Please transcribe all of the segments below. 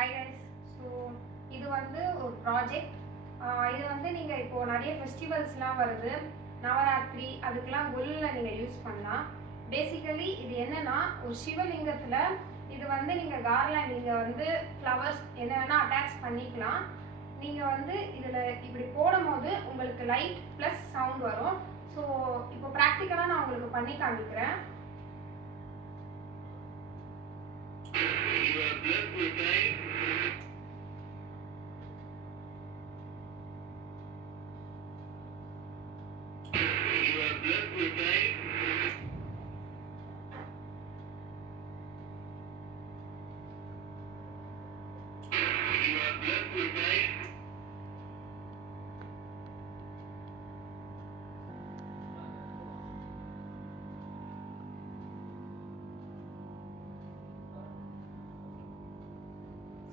Hi guys. So இது வந்து ஒரு ப்ராஜெக்ட். இது வந்து நீங்கள் இப்போது நிறைய ஃபெஸ்டிவல்ஸ்லாம் வருது, நவராத்திரி, அதுக்கெலாம் குல்லில் நீங்கள் யூஸ் பண்ணலாம். பேசிக்கலி இது என்னென்னா, ஒரு சிவலிங்கத்தில் இது வந்து நீங்கள் கார்லாண்ட், நீங்கள் வந்து ஃப்ளவர்ஸ் என்ன வேணால் அட்டாச் பண்ணிக்கலாம். நீங்கள் வந்து இதில் இப்படி போடும் போது உங்களுக்கு லைட் ப்ளஸ் சவுண்ட் வரும். ஸோ இப்போ ப்ராக்டிக்கலாக நான் உங்களுக்கு பண்ணி காமிக்கிறேன்.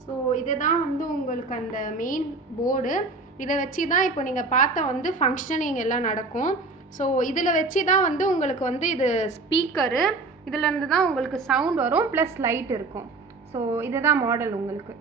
ஸோ இதுதான் வந்து உங்களுக்கு அந்த மெயின் போர்டு. இதை வச்சு தான் இப்போ நீங்கள் பார்த்தா வந்து ஃபங்க்ஷனிங் எல்லாம் நடக்கும். ஸோ இதில் வச்சு தான் வந்து உங்களுக்கு வந்து இது ஸ்பீக்கரு, இதுலேருந்து தான் உங்களுக்கு சவுண்ட் வரும், ப்ளஸ் லைட் இருக்கும். ஸோ இதுதான் மாடல் உங்களுக்கு.